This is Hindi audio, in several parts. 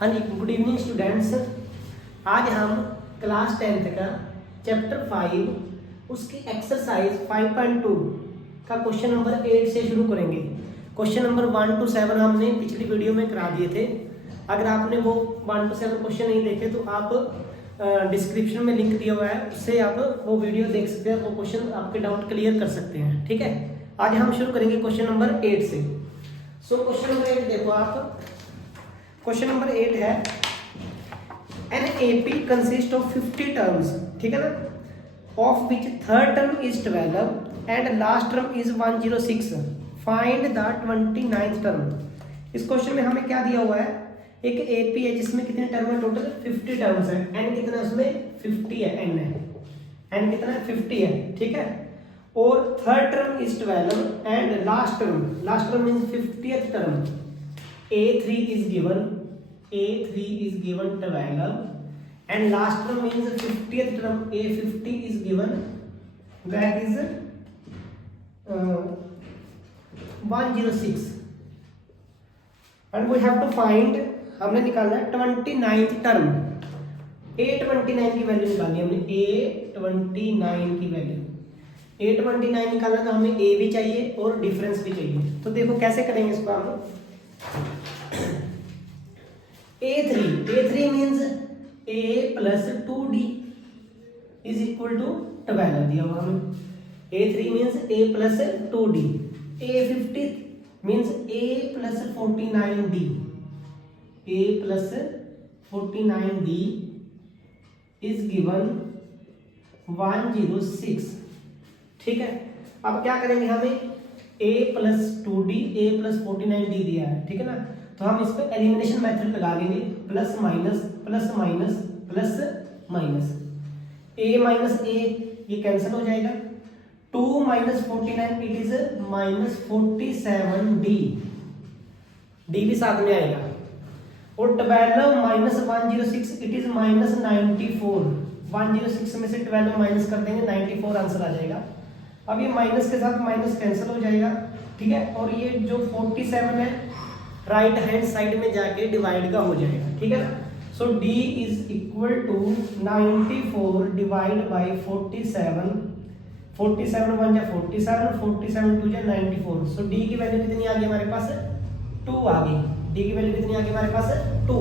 हाँ जी, गुड इवनिंग स्टूडेंट्स। आज हम क्लास 10th का चैप्टर 5 उसकी एक्सरसाइज 5.2 का क्वेश्चन नंबर 8 से शुरू करेंगे। क्वेश्चन नंबर 1 to 7 हमने पिछली वीडियो में करा दिए थे। अगर आपने वो 1 to 7 क्वेश्चन नहीं देखे तो आप डिस्क्रिप्शन में लिंक दिया हुआ है, उससे आप वो वीडियो देख सकते हैं, वो क्वेश्चन आपके डाउट क्लियर कर सकते हैं। ठीक है, आज हम शुरू करेंगे क्वेश्चन नंबर 8 से। सो क्वेश्चन नंबर 8 देखो आप। क्वेश्चन नंबर 8 है an AP consist of 50 terms, ठीक है ना, of which third term is 12 and last term is 106। Find the 29th term. इस क्वेश्चन में हमें क्या दिया हुआ है, एक एपी है जिसमें कितने टर्म है, टोटल 50 टर्म्स है। एन कितना है उसमें 50 है, एन है, एन कितना है 50 है, ठीक है। और third term is 12 and last term means 50th term A3 is given 12 and last term means 50th term A50 is given, that is 106 and we have to find, हमने निकालना है 29th टर्म। A29 की वैल्यू निकालनी है हमने, A29 की वैल्यू, A29 निकालना तो हमें A भी चाहिए और डिफरेंस भी चाहिए। तो देखो कैसे करेंगे इसको हम। A3 means A plus 2D is equal to 12 दिया हुआ हमें। A3 means A plus 2D। A50 means A plus 49D। A plus 49D is given 106। ठीक है, अब क्या करेंगे, हमें A plus 2D A plus 49D दिया है, ठीक है ना। तो हम इस पर एलिमिनेशन मेथड लगा देंगे, plus minus plus minus plus minus, a minus a ये कैंसिल हो जाएगा, 2 minus 49 it is minus 47d, d भी साथ में आएगा। और 12 माइनस 106 इट इज माइनस 94, 106 में से 12 माइनस कर देंगे 94 आंसर आ जाएगा। अब ये माइनस के साथ माइनस कैंसिल हो जाएगा, ठीक है। और ये जो 47 है राइट हैंड साइड में जाके डिवाइड का हो जाएगा, ठीक है ना। So d is equal to 94 divide by 47, 47 1 या 47, 47 2 या 94। सो d की वैल्यू कितनी आ गई हमारे पास, 2 आ गई। d की वैल्यू कितनी आ गई हमारे पास, 2।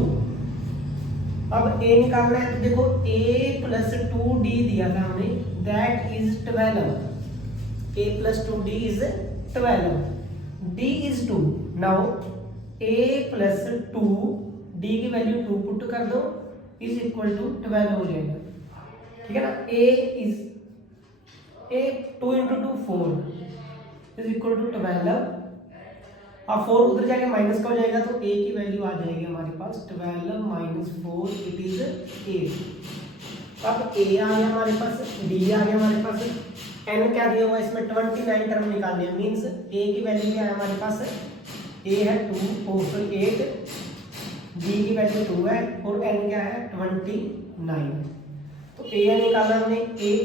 अब a निकालना है, तो देखो a प्लस 2d दिया था हमें, that is 12। a plus 2d is 12, d is 2। Now a plus 2 d की वैल्यू 2 पुट कर दो इज इक्वल टू 12 हो जाएगा, ठीक है ना। a is 2 into 2 4 is equal to 12। अब 4 उधर जाके माइनस का हो जाएगा, तो a की वैल्यू आ जाएगी हमारे पास 12 माइनस 4 इट इज 8। अब a आ गया हमारे पास, d आ गया हमारे पास, n क्या दिया हुआ है इसमें 29 टर्म निकालने हैं, मीन्स a की वैल्यू क्या है हमारे पास, a है 2 और 8, d की वैल्यू 2 है और n क्या है 29। तो an निकाला हमने,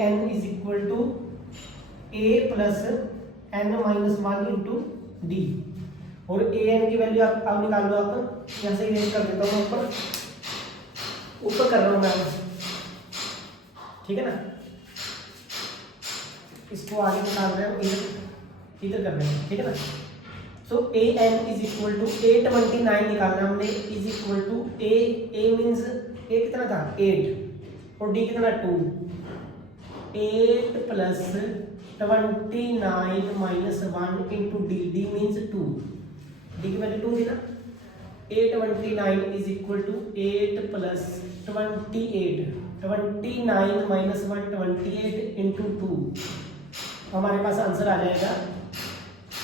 an is equal to a plus n minus 1 into d. और an की वैल्यू आप अब निकाल लो, आप यहाँ से इरेज कर देता हूँ, ऊपर कर रहा हूँ मैं, ठीक है ना। इसको आगे निकाल रहे हैं, इधर कर रहे हैं, ठीक है ना। So a n is equal to 829 निकालना हमने, is equal to a means a कितना था 8 और डी कितना 2, 8 plus 29 minus 1 into d, d means 2, d की वैल्यू 2 थी ना। 829 is equal to 8 plus 28, 29 minus 1 28 into 2, हमारे पास आंसर आ जाएगा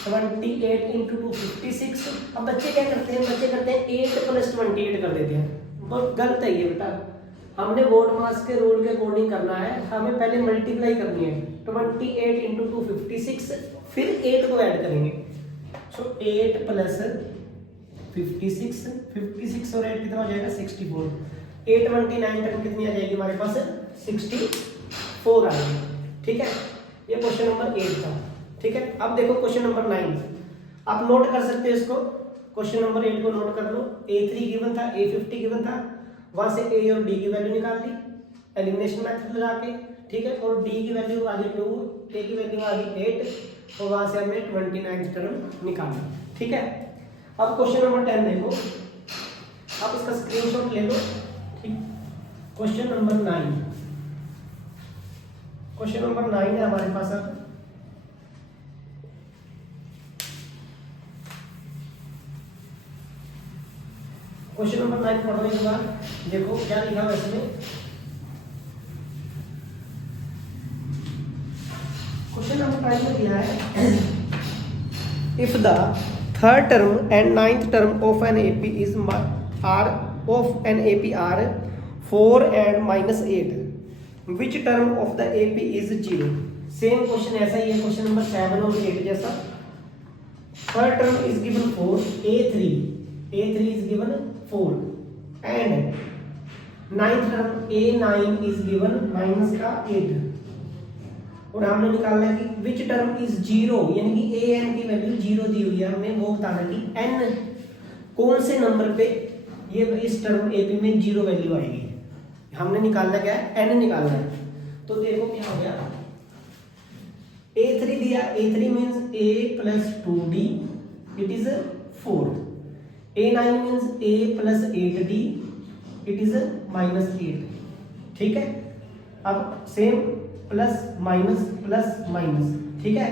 28 इंटू 2 56। अब बच्चे क्या करते हैं, बच्चे करते हैं 8 प्लस 28 कर देते हैं, बहुत गलत है ये बेटा। हमने बोर्ड मास के रूल के अकॉर्डिंग करना है, हमें पहले मल्टीप्लाई करनी है, 28 इंटू 2 56, फिर 8 को ऐड करेंगे। सो 8 प्लस 56, 56 और 8 कितना हो जाएगा 64। 829 टर्म कितनी आ जाएगी हमारे पास, 64 आ जाएगी, ठीक है। ये क्वेश्चन नंबर 8 था, ठीक है। अब देखो क्वेश्चन नंबर 9, आप नोट कर सकते हो इसको। क्वेश्चन नंबर 8 को नोट कर लो। A3 गिवन था, A50 गिवन था, वहां से A और D की वैल्यू निकाल ली एलिमिनेशन मेथड लगा के, ठीक है। और D की वैल्यू आ गई 2, A की वैल्यू आ गई 8 और वहां से हमने 29 टर्म निकाला, ठीक है। अब क्वेश्चन नंबर 10 देखो, आप इसका स्क्रीनशॉट ले लो, ठीक। क्वेश्चन नंबर 9, क्वेश्चन नंबर 9 है हमारे पास। अब क्वेश्चन नंबर 9 पढ़ने के बाद देखो क्या लिखा हुआ इसमें। क्वेश्चन नंबर 9 में दिया है, if the third term and ninth term of an AP is are of an AP are 4 and -8, which term of the AP is 0। Same question ऐसा ही है क्वेश्चन नंबर 7 और 8 जैसा। Third term is given 4, A3 is given 4 and ninth term A9 is given minus का 8 और हमने निकालना है कि विच टर्म इज 0, यानी कि an की वैल्यू 0 दी हुई है, हमें वो बताना कि n कौन से नंबर पे ये इस टर्म AP में 0 वैल्यू आएगी। हमने निकालना क्या है, n निकालना है। तो देखो क्या हो गया, A3 दिया, A3 means A plus 2D, it is 4। A9 means A plus 8D, it is -8, ठीक है। अब सेम प्लस माइनस, ठीक है।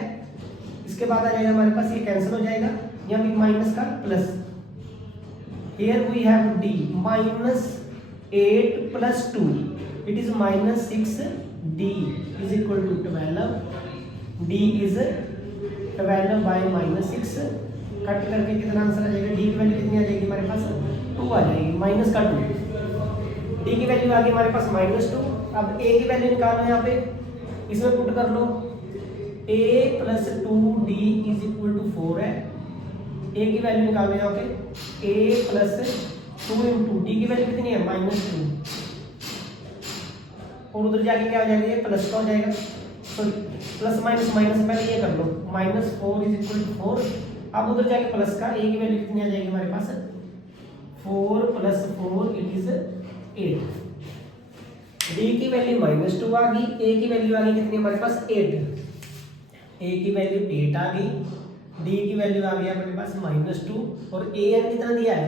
इसके बाद आ जाएगा हमारे पास, ये कैंसिल हो जाएगा, यहाँ भी माइनस का plus. Here we have D -8 plus 2, it is -6D is equal to 12, D is 12 by -6, cut करके कितना आंसर आ जाएगा, डी की वैल्यू कितनी आ जाएगी हमारे पास, 2 आ जाएगी, माइनस का 2। डी की वैल्यू आ गई हमारे पास -2। अब ए की वैल्यू निकालो, यहाँ पे इसमें पुट कर लो, a plus 2d is equal to 4 है। ए की वैल्यू निकालो यहाँ पे, a plus 2 इंटू डी की वैल्यू कितनी है, -2, और उधर जाके क्या हो जाएगा, ये प्लस का हो जाएगा, सॉरी प्लस माइनस पहले ये कर लो, -4 इज इक्वल टू 4। अब उधर जाके प्लस का, ए की वैल्यू कितनी आ जाएगी हमारे पास, 4 + 4 इट इज 8। डी की वैल्यू -2 आ गई, ए की वैल्यू आ गई कितनी हमारे पास, 8। ए की वैल्यू 8 आ गई, डी की वैल्यू आ गई हमारे पास -2 और ए एन कितना दिया है,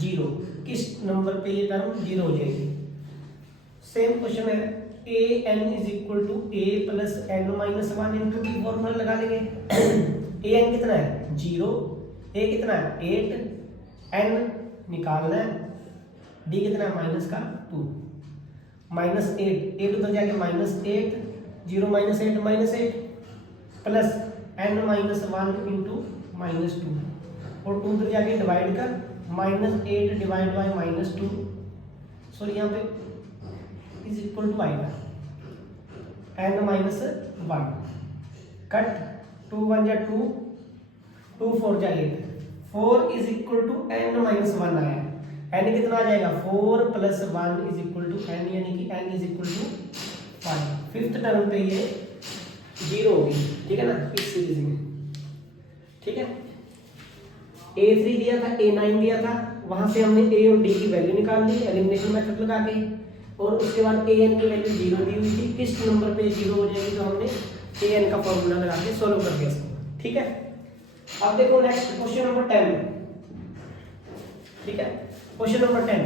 0। किस नंबर पे ये टर्म 0 हो जाएगी। सेम क्वेश्चन है, a n is equal to a plus n minus 1 into d, formula लगा लेंगे। ए एन कितना है, 0, ए कितना है 8, एन निकालना है, डी कितना है माइनस का 2, -8, 8 उधर जाके -8, 0 -8 -8 प्लस एन -1 इंटू -2 और 2 उधर जाके डिवाइड कर, -8 डिवाइड बाई -2, सॉरी यहाँ पे इज इक्वल टू आएगा n -1 कट, 2 1 जा 2, 2 4 जा 8, 4 इज इक्वल टू n -1 आया, n कितना आ जाएगा, 4 + 1 इज इक्वल टू n, यानी कि n is equal to 5। Fifth term पे ये 0 होगी, ठीक है ना, इस सीरीज में, ठीक है। A3 दिया था, A9 दिया था, वहां से हमने A और D की वैल्यू निकाल ली एलिमिनेशन मेथड लगा के, और उसके बाद an की वैल्यू 0 दी हुई थी, किस नंबर पे 0 हो जाएगी, तो हमने an का फॉर्मूला लगा के सॉल्व कर दिया इसको, ठीक है। अब देखो नेक्स्ट क्वेश्चन नंबर 10, ठीक है। क्वेश्चन नंबर 10,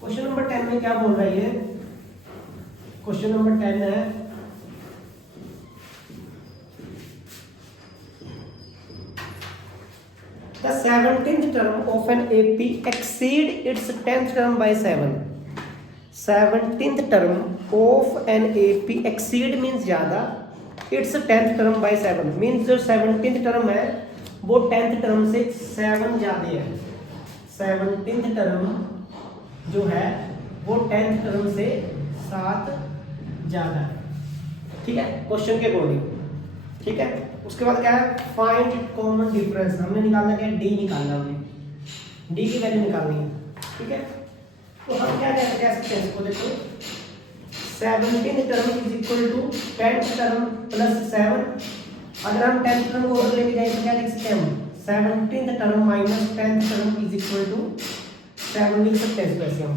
क्वेश्चन नंबर 10 में क्या बोल रही है, क्वेश्चन नंबर 10 है, the 17th term of an AP exceed its 10th term by 7। 17th term of an AP exceed means ज्यादा, its 10th term by 7 means जो 17th term है वो 10th term से 7 ज्यादा है। 17th term जो है वो 10th term से 7 ज्यादा है, ठीक है, क्वेश्चन के अकॉर्डिंग, ठीक है। उसके बाद क्या है, फाइंड कॉमन डिफरेंस, हमने निकालना क्या है, डी निकालना, हमने डी की वैल्यू निकालनी है, ठीक है। तो हम क्या कह सकते हैं इसको, देखो 17th term is equal to 10th term plus 7, अगर हम 10th टर्म को और लेके जाए तो क्या लिख सकते हैं हम 17th term minus 10th term is equal to 7 लिख सकते हैं इसको ऐसे हम।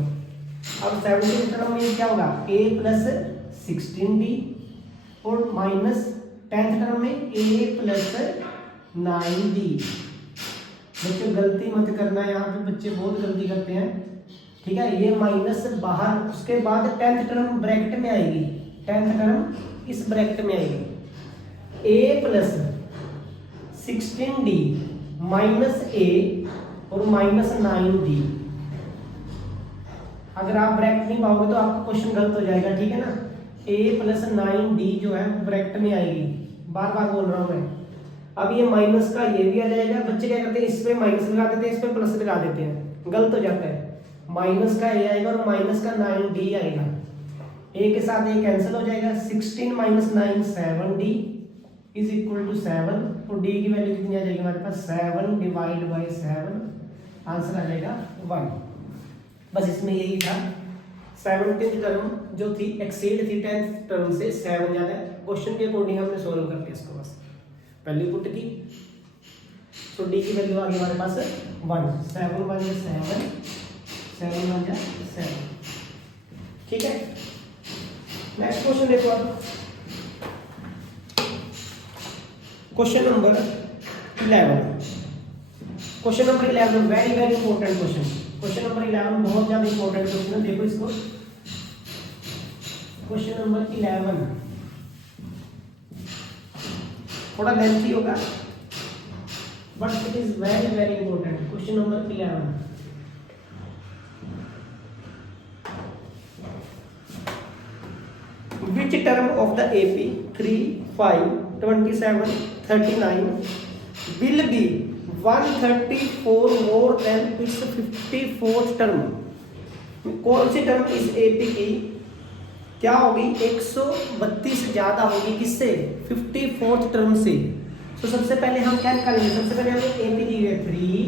अब 17th टर्म में क्या होगा a प्लस 16b और माइनस 10th टर्म में a प्लस 9b। बच्चों गलती मत करना, यहाँ पे बच्चे बहुत गलती करते हैं, ठीक है। ये माइनस बाहर, उसके बाद 10th टर्म ब्रैकेट में आएगी, 10th टर्म इस ब्रैकेट में आएगी a plus 16d minus a और माइनस 9d। अगर आप ब्रैकेट नहीं पाओगे तो आपका क्वेश्चन गलत हो जाएगा, ठीक है ना। a प्लस 9d जो है ब्रैकेट में आएगी, बार बार बोल रहा हूँ मैं। अब ये माइनस का ये भी आ जाएगा। बच्चे क्या करते हैं, इस पे माइनस लगा देते हैं, इस पे प्लस लगा देते हैं, गलत हो जाता है। माइनस का a आएगा और माइनस का 9d आएगा, a के साथ a कैंसिल हो जाएगा। 16 minus 9 7d is equal to 7 और d की वैल्यू कितनी आ जाएगी हमारे पास 7 डिवाइड बाय 7, आंसर आ जाएगा 1। बस इसमें यही था। 17th टर्म जो थी एक्सीड थी 10th टर्म से 7 ज्यादा है। क्वेश्चन के अकॉर्डिंग हमने सोल्व कर दिया इसको, बस वैल्यू पुट की तो डी की वैल्यू आ गई हमारे पास 1। 7 1 जा 7, 7 1 जा 7, ठीक है। नेक्स्ट क्वेश्चन देखो आप, question number 11। Question number 11 very very important question. Question number 11 बहुत ज्यादा इंपॉर्टेंट क्वेश्चन है, देखो इसको। क्वेश्चन नंबर 11 थोड़ा लेंथी होगा but it is very very important. Question number 11, which term of the AP 3 5 27 39 will be 134 more than its 54th term? कौन सी टर्म इस AP की क्या होगी 132 ज्यादा होगी, किससे 54th टर्म से। तो सबसे पहले हम क्या निकालेंगे, सबसे पहले हमें AP दी है 3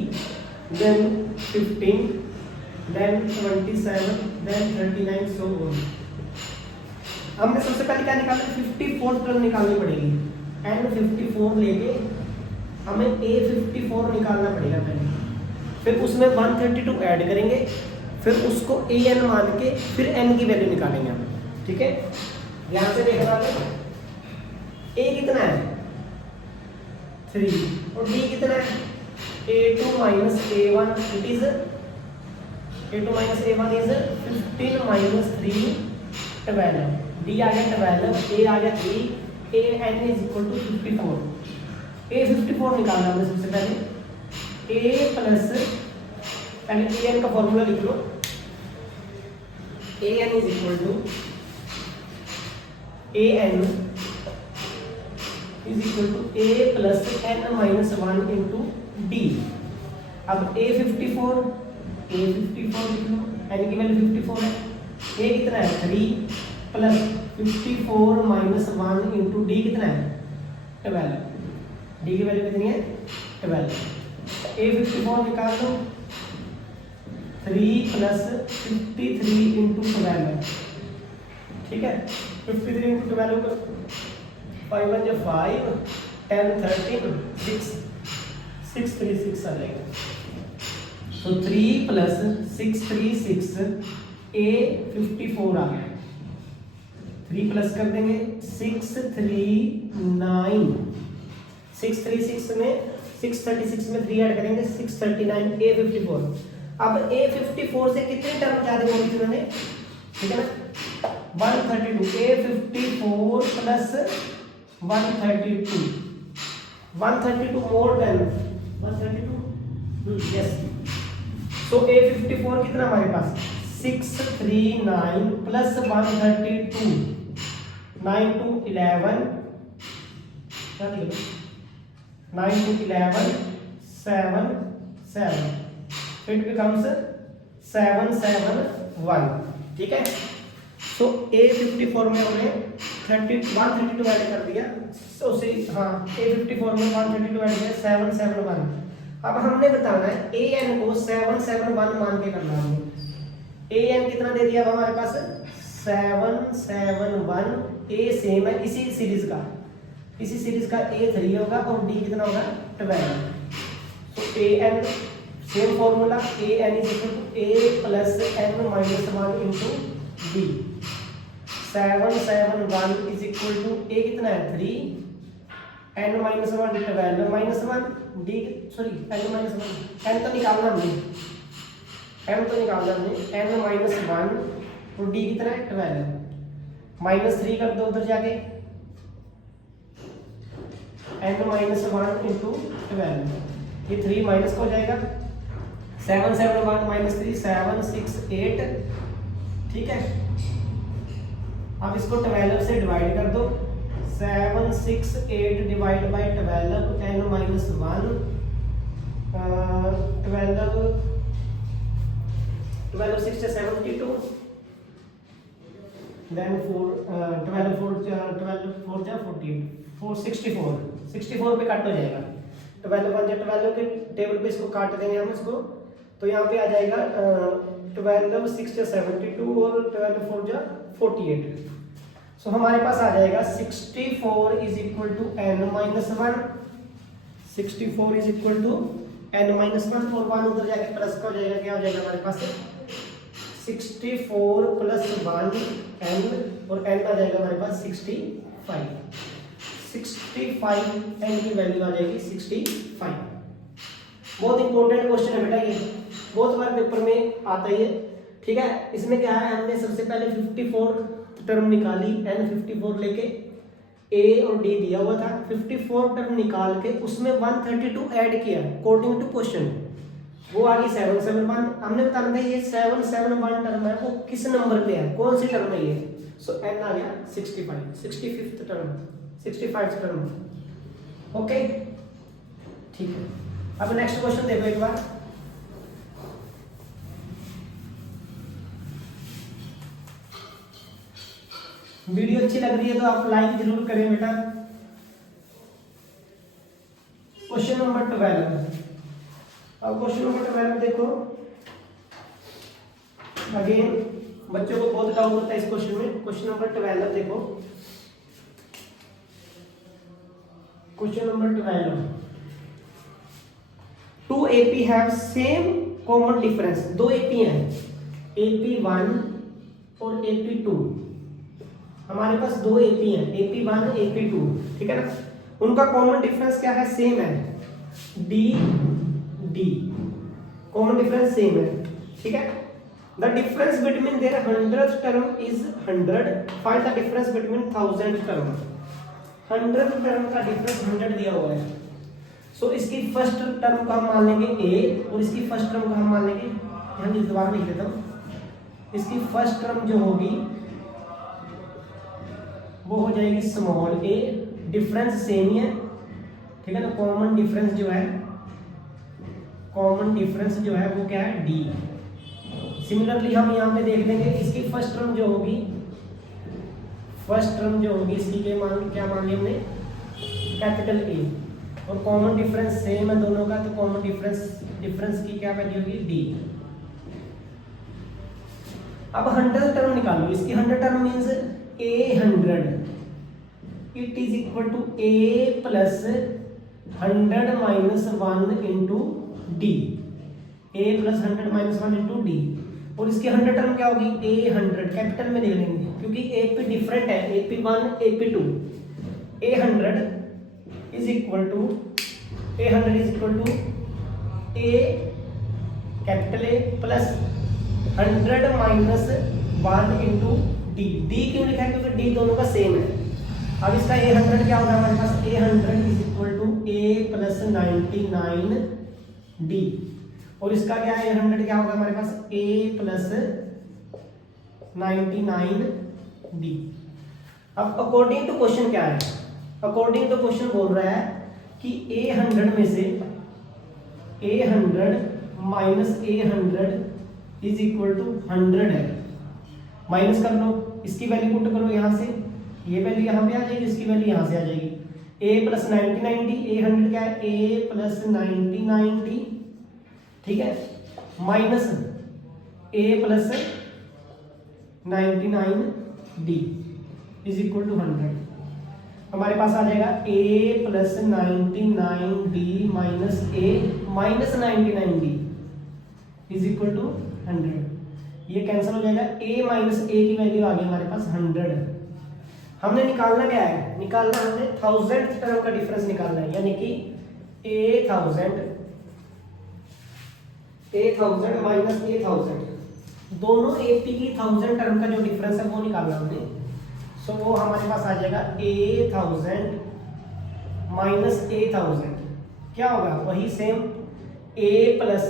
then 15 then 27 then 39 so on. हमने सबसे पहले क्या निकालना है 54th टर्म निकालनी पड़ेगी। N54 लेके हमें A54 निकालना पड़ेगा पहले, फिर उसमें 132 ऐड करेंगे, फिर उसको AN मान के फिर N की वैल्यू निकालेंगे हम, ठीक है। ध्यान से देखना है, A कितना है 3 और D कितना है A2 minus A1 it is A2 minus A1 is 15 minus 3 12। D आ गया 12, A आ गया 3, AN is equal to 54। A54 निकालना हमने सबसे पहले A प्लस, पहले AN का फॉर्मूला लिख लो। AN is equal to AN is equal to A plus N minus 1 into D। अब A54 लिख लो, N की वैल्यू 54 है, A कितना है 3 प्लस 54 माइनस 1 इंटू D कितना है 12, D की वैल्यू कितनी है 12। A54 निकाल लो, 3 प्लस 53 इंटू 12, ठीक है। 53 इंटू 12 को 5 1 जा 5 10 13 6 6 3 6 आ जाएगा। तो 3 प्लस 6 3 6 A54 आ गया। 3 प्लस कर देंगे 6 3 9, 6 3 6 में 636 में 3 ऐड करेंगे 639 A54। अब A54 से कितने टर्म ज्यादा होगी इन्होंने, ठीक है ना 132। A54 plus 132 more than 132, yes. तो A54 कितना हमारे पास 639 प्लस 132 9 to 11, क्या लिखा 9 to 11 7 7, इट बिकम्स 771, ठीक है। तो A54 में हमने 132 ऐड कर दिया, तो उसे हाँ A54 में 132 ऐड किया 771। अब हमने बताना है AN को 771 मान के करना है। AN कितना दे दिया हमारे पास 771, A सेम है इसी सीरीज का, इसी सीरीज का ए 3 होगा और डी कितना होगा 12। तो a n same formula a n is equal to a plus n minus 1 into d. 7 7 1 is equal to a कितना है 3 n minus 1 12 minus 1 d sorry n minus 1 n तो निकालना हमने एन तो निकालना हमने एन माइनस 1 और डी कितना है 12 माइनस 3 कर दो उधर जाके एन माइनस 1 इंटू 12 ये 3 माइनस का हो जाएगा 7 7 1 माइनस 3 7 6 8 ठीक है। अब इसको 12 से डिवाइड कर दो 7 6 8 divide by 12 n minus 1 12 6 72 then 12 4 जा 48 464 64 पे कट हो जाएगा 12 1 जा 12 के टेबल पे इसको काट देंगे हम इसको तो यहाँ पे आ जाएगा 12 6 जा 72 और 12 4 जा 48। सो हमारे पास आ जाएगा 64 is equal to N minus 1 64 is equal to N minus 1 और 1 उधर जाके प्लस का हो जाएगा क्या हो जाएगा हमारे पास 64 प्लस 1 एन और एन आ जाएगा हमारे पास 65 एन की वैल्यू आ जाएगी 65। बहुत इंपॉर्टेंट क्वेश्चन है बेटा ये बहुत बार पेपर में आता ही है ठीक है। इसमें क्या है हमने सबसे पहले 54 टर्म निकाली एन 54 लेके ए और डी दिया हुआ था 54 टर्म निकाल के उसमें 132 ऐड किया अकॉर्डिंग टू क्वेश्चन वो आ गई 771। हमने बताना था ये 771 टर्म है वो किस नंबर पे है कौन सी टर्म है ये सो एन आ गया 65 टर्म 65 टर्म ओके ठीक है। अब नेक्स्ट क्वेश्चन देखो एक बार वीडियो अच्छी लग रही है तो आप लाइक जरूर करें बेटा। क्वेश्चन नंबर 12 अब क्वेश्चन नंबर 12 देखो अगेन बच्चों को बहुत डाउट होता है इस क्वेश्चन में। क्वेश्चन नंबर 12 देखो question number 12 two AP have same common difference दो एपी हैं AP1 और AP2 हमारे पास दो एपी हैं AP1 AP2 ठीक है ना। उनका कॉमन डिफरेंस क्या है सेम है D कॉमन डिफरेंस सेम है ठीक है। The difference between their 100th term is 100 find the difference between 1000th term 100th term का डिफरेंस 100 दिया हुआ है। सो इसकी फर्स्ट टर्म का हम मान लेंगे A और इसकी फर्स्ट टर्म का हम मान लेंगे यहाँ इस बार लिख देता हूँ इसकी फर्स्ट टर्म जो होगी वो हो जाएगी स्मॉल a डिफरेंस सेम ही है ठीक है ना। कॉमन डिफरेंस जो है वो क्या है D। सिमिलरली हम यहाँ पे देख लेंगे इसकी फर्स्ट टर्म जो होगी इसकी क्या मान लिया हमने कैपिटल A और कॉमन डिफरेंस सेम है दोनों का तो कॉमन डिफरेंस की क्या वैल्यू होगी D। अब 100 टर्म निकालो इसकी 100 term means A100 it is equal to A plus 100 minus 1 into d A plus 100 minus 1 into d और इसकी 100 टर्म क्या होगी A100 कैपिटल में ले लेंगे क्योंकि AP डिफरेंट है AP1 AP2 A100 is equal to A capital A plus 100 minus 1 into d क्यों लिखा है क्योंकि डी दोनों का सेम है। अब इसका A100 क्या होगा हमारे पास A100 is equal to A plus 99 d और इसका क्या A100 क्या होगा हमारे पास A प्लस 99 डी। अब अकॉर्डिंग टू क्वेश्चन क्या है अकॉर्डिंग टू क्वेश्चन बोल रहा है कि A100 में से A100 minus A100 is equal to 100 है। माइनस कर लो इसकी वैल्यू पुट करो यहाँ से ये वैल्यू यहाँ पे आ जाएगी इसकी वैल्यू यहाँ से आ जाएगी A प्लस 99 डी A100 क्या है A प्लस 99 डी ठीक है minus A plus 99 d is equal to 100। हमारे पास आ जाएगा a plus 99d minus a minus 99d is equal to 100। ये कैंसिल हो जाएगा, a माइनस a की वैल्यू आ गई हमारे पास 100। हमने निकालना क्या है, निकालना हमने 1000th टर्म का डिफरेंस निकालना है, यानी कि a 1000 माइनस a 1000 दोनों AP की 1000 टर्म का जो डिफरेंस है वो निकालना हमने। सो वो हमारे पास आ जाएगा a 1000 माइनस a 1000 क्या होगा, वही same a plus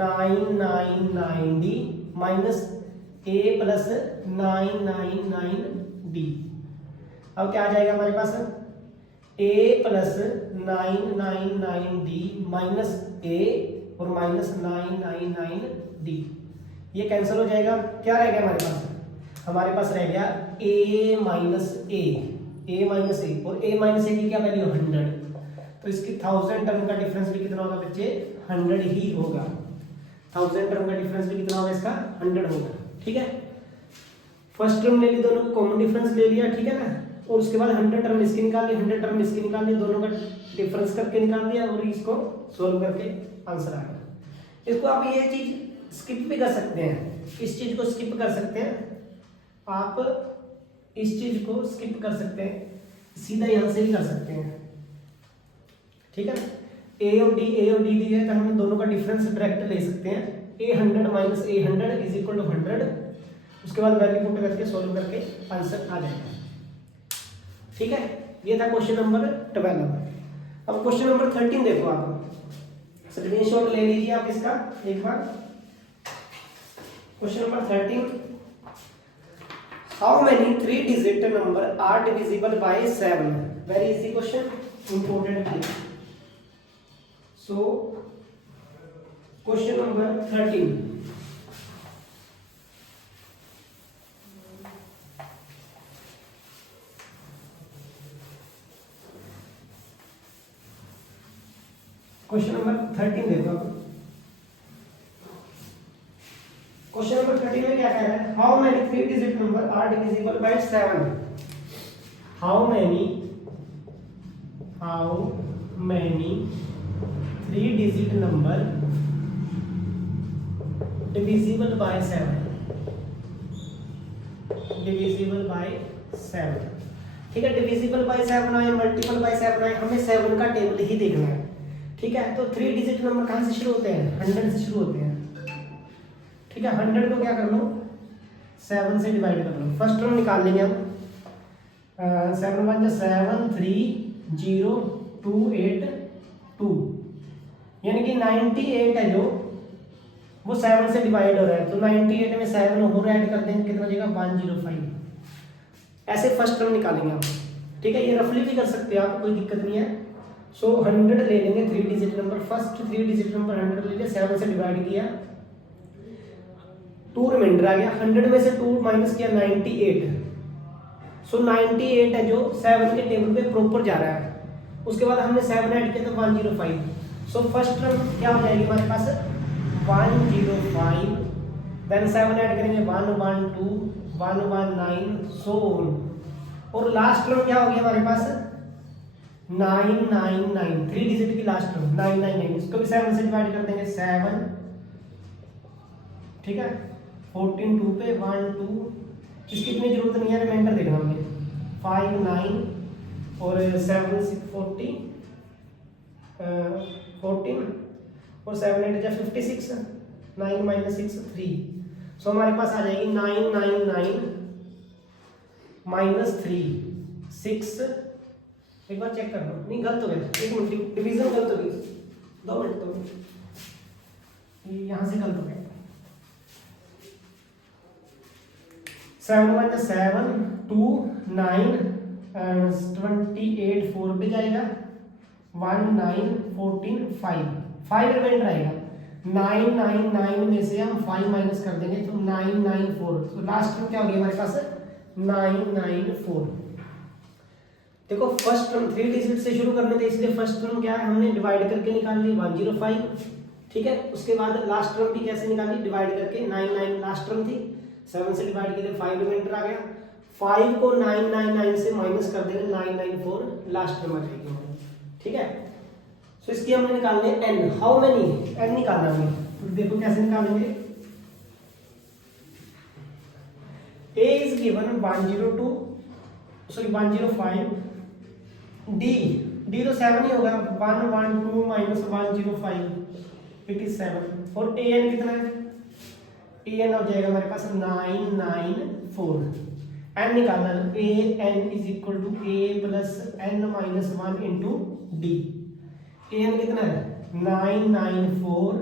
999d minus a plus 999d। अब क्या आ जाएगा हमारे पास, a plus 999d minus a और माइनस 999d, ये कैंसिल हो जाएगा। क्या रह गया हमारे पास, हमारे पास रह गया a माइनस a और a माइनस a की क्या वैल्यू 100, तो इसकी 1000 टर्म का डिफरेंस भी कितना होगा बच्चे, 100 ही होगा। 1000 टर्म का डिफरेंस भी कितना होगा इसका, 100 होगा। ठीक है, फर्स्ट टर्म ले ली, दोनों को कॉमन डिफरेंस ले लिया, ठीक है ना, और उसके बाद 100 टर्म इसकी निकाल ली, 100 टर्म इसकी निकाल ली, दोनों का डिफरेंस करके निकाल दिया और इसको सोल्व करके आंसर आ गया। इसको आप ये चीज स्किप भी कर सकते हैं, इस चीज को स्किप कर सकते हैं, आप इस चीज को स्किप कर सकते हैं, सीधा यहां से भी कर सकते हैं। ठीक है, a और d दी है तो हम दोनों का डिफरेंस डायरेक्ट ले सकते हैं, a 100 minus a 100 is equal to 100। उसके बाद वैल्यू पुट करके सोल्व करके आंसर आ जाएगा। ठीक है, ये था क्वेश्चन नंबर 12। अब क्वेश्चन नंबर 13 देखो, आप स्क्रीनशॉट ले लीजिए आप इसका एक बार। Question number 13, how many 3 digit number are divisible by 7? Very easy question, important. So question number 13, question number 13 देखो आप। क्वेश्चन नंबर 13 में क्या कह रहा है, how many 3 digit number are divisible by 7? How many 3 digit number divisible by 7, divisible by 7। ठीक है, डिविजिबल बाय 7 आए, मल्टीपल बाय 7 आए, हमें 7 का टेबल ही देखना है। ठीक है, तो 3 डिजिट नंबर कहां से शुरू होते हैं, 100 से शुरू होते हैं। ठीक है, 100 को क्या कर लो, 7 से डिवाइड कर लो। फर्स्ट टर्म निकाल लेंगे हम, 7 1 7 3 0 2 8 2, यानी कि 98 है जो वो 7 से डिवाइड हो रहा है, तो 98 में 7 और ऐड कर देंगे, कितना बचेगा 105। ऐसे फर्स्ट टर्म निकालेंगे हम। ठीक है, ये रफली भी कर सकते हैं आप, कोई दिक्कत नहीं है। सो 100 ले लेंगे 3 digit number, first 3 digit number 100 ले लिया, 7 से डिवाइड किया, 2 रिमाइंडर आ गया, 100 में से 2 माइनस किया 98। सो 98 है जो 7 के टेबल पे प्रॉपर जा रहा है। उसके बाद हमने 7 ऐड किया तो 105। सो फर्स्ट टर्म क्या हो जाएगी हमारे पास 105, देन 7 ऐड करेंगे 112 119 सो ऑन, और लास्ट टर्म क्या हो गया हमारे पास 999, 3 डिजिट की लास्ट टर्म 999, इसको भी 7 से डिवाइड कर देंगे 7। ठीक है, 14 2 पे 1 2, इसकी इतनी जरूरत नहीं है, रिमाइंडर देखना हमने 5 9 और 7 6 14 और 7 8 जा 56, 9 माइनस 6 3। सो हमारे पास आ जाएगी 999 माइनस 3 6। एक बार चेक कर लो, नहीं गलत हो गया, एक मिनट, डिवीजन गलत हो गई, 2 मिनट, यहां से गलत हो गया। 7 1 7 2 9 28 4 पे जाएगा, 1 9 14 5 रिमाइंडर आएगा। 999 में से हम 5 माइनस कर देंगे तो 994, तो लास्ट में क्या हो गया हमारे पास 994। देखो फर्स्ट टर्म 3 डिजिट से शुरू करने थे, इसलिए फर्स्ट टर्म क्या है हमने डिवाइड करके निकाल ली 105। ठीक है, उसके बाद लास्ट टर्म भी कैसे निकाली, डिवाइड करके 99 लास्ट टर्म थी, 7 से डिवाइड किया 5 रिमाइंडर आ गया। 5 को 999 से माइनस कर देंगे, 994 लास्ट में आ जाएगी हमारी, ठीक है। सो इसकी हमने निकालने एन, हाउ मेनी, एन निकालना है। तो देखो कैसे निकालेंगे, ए इज गिवन 102 सॉरी 105, डी तो 7 ही होगा, 112 माइनस 105 इट इज 7, और ए एन कितना है, ए एन हो जाएगा हमारे पास 994, एन निकालना है, a n is equal to a plus n minus 1 into d, a n कितना है 994,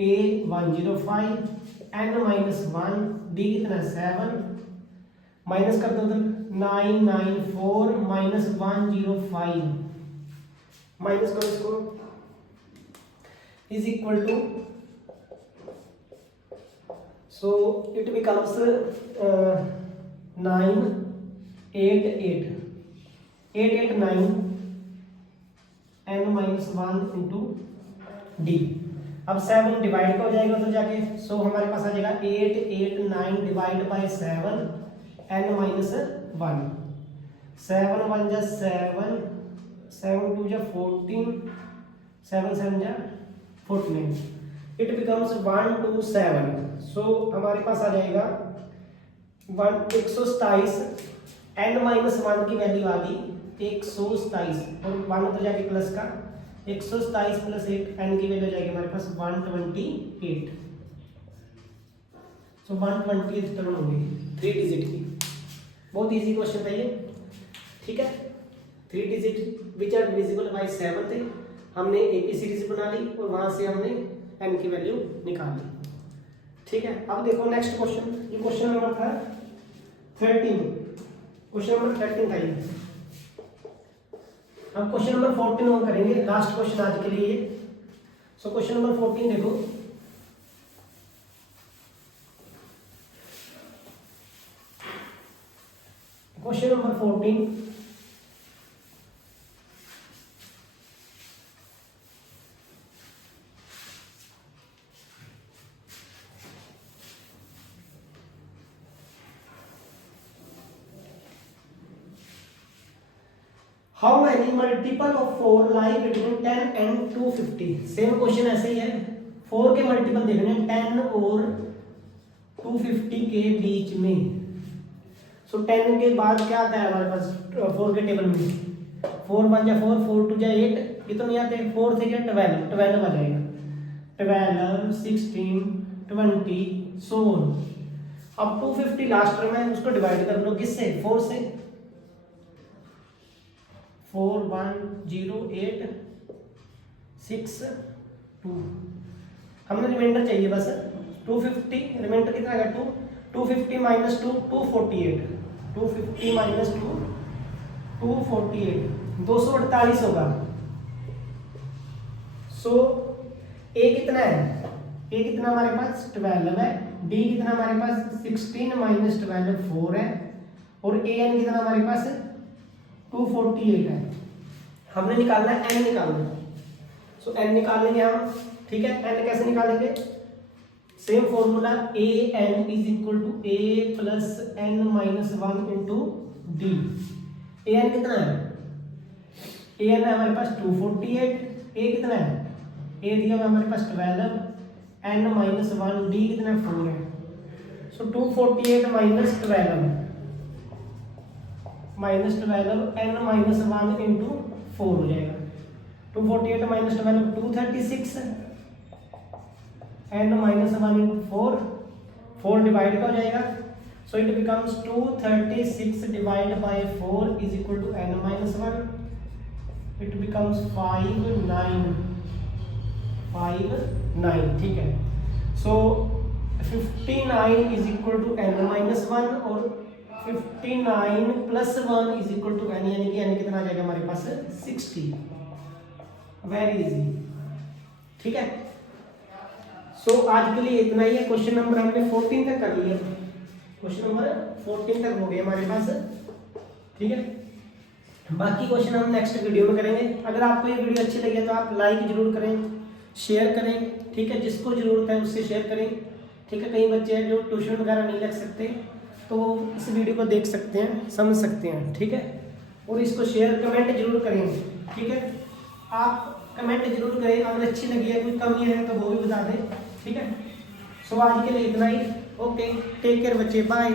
ए 105, एन माइनस 1, डी कितना है 7, माइनस कर दो उधर 994 माइनस 105, माइनस करो इसको, is equal to, so it becomes 889 n minus 1 into d. अब 7 डिवाइड का हो जाएगा तो जाके, सो हमारे पास आ जाएगा 889 डिवाइड बाय 7 एन माइनस 1, 7 1 जा 7, 7 2 जा 14, 7 7 जा 49, इट बिकम्स 127, सो हमारे पास आ जाएगा 127, एन माइनस 1 की वैल्यू आ गई 127, और 1 तो जाके प्लस का 127 प्लस 8, एन की वैल्यू जाएगी हमारे पास 128, सो 128 टर्म होंगी 3 डिजिट की। बहुत इजी क्वेश्चन था ये, ठीक है। 3 digit which are divisible by 7 थे, हमने एक ही सीरीज बना ली और वहां से हमने एन की वैल्यू निकाल ली, ठीक है। अब देखो नेक्स्ट क्वेश्चन, ये क्वेश्चन नंबर था 13, क्वेश्चन नंबर 13 था ये। अब क्वेश्चन नंबर 14 हम करेंगे, लास्ट क्वेश्चन आज के लिए। सो क्वेश्चन नंबर 14 देखो, question number 14, how many multiple of 4 lie between 10 and 250। Same question ऐसे ही है, 4 के मल्टीपल देखने 10 और 250 के बीच में। सो 10 के बाद क्या आता है हमारे पास 4 के टेबल में, 4 1 जा 4, 4 2 जा 8, ये तो नहीं आते, 4 से क्या 12, 12 आ जाएगा, 12 16 20 सो ऑन। अब 250 लास्ट में है, उसको डिवाइड कर लो किससे, 4 से, 4 1 0 8 6 2, हमने रिमाइंडर चाहिए बस 250, रिमाइंडर कितना है 2, 250 माइनस 2 248, 250 माइनस 2 248, 248 होगा। सो ए कितना है, ए कितना हमारे पास 12 है, डी कितना हमारे पास 16 माइनस 12 4 है, और ए एन कितना हमारे पास 248 है। हमने निकालना है एन निकालना है, सो एन निकालेंगे हम, ठीक है। एन कैसे निकालेंगे, same formula, a n is equal to a plus n minus 1 into d. A n कितना है, ए एन है हमारे पास 248, ए कितना है, ए दिया हुआ हमारे पास 12, एन माइनस 1, डी कितना है 4 है। So 248 minus 12 n minus 1 into 4 हो जाएगा, 248 minus 12 236, n minus 1 into 4, 4 divide का हो जाएगा, so it becomes 236 divide by 4 is equal to N minus 1, it becomes 59, ठीक है। So 59 is equal to N minus 1 और 59 plus 1 is equal to n, यानी कि एन कितना आ जाएगा हमारे पास 60, वेरी इजी, ठीक है। सो आज के लिए इतना ही है, क्वेश्चन नंबर हमने 14 तक कर लिया, क्वेश्चन नंबर 14 तक हो गया हमारे पास, ठीक है। बाकी क्वेश्चन हम नेक्स्ट वीडियो में करेंगे। अगर आपको ये वीडियो अच्छी लगे तो आप लाइक जरूर करें, शेयर करें, ठीक है। जिसको जरूरत है उससे शेयर करें, ठीक है। कई बच्चे हैं जो ट्यूशन वगैरह नहीं लग सकते, तो इस वीडियो को देख सकते हैं, समझ सकते हैं, ठीक है। और इसको शेयर कमेंट जरूर करेंगे, ठीक है। आप कमेंट जरूर करें, अगर अच्छी लगी है, कोई कमी है तो वो भी बता दें, ठीक है। सो आज के लिए इतना ही। ओके, टेक केयर बच्चे, बाय।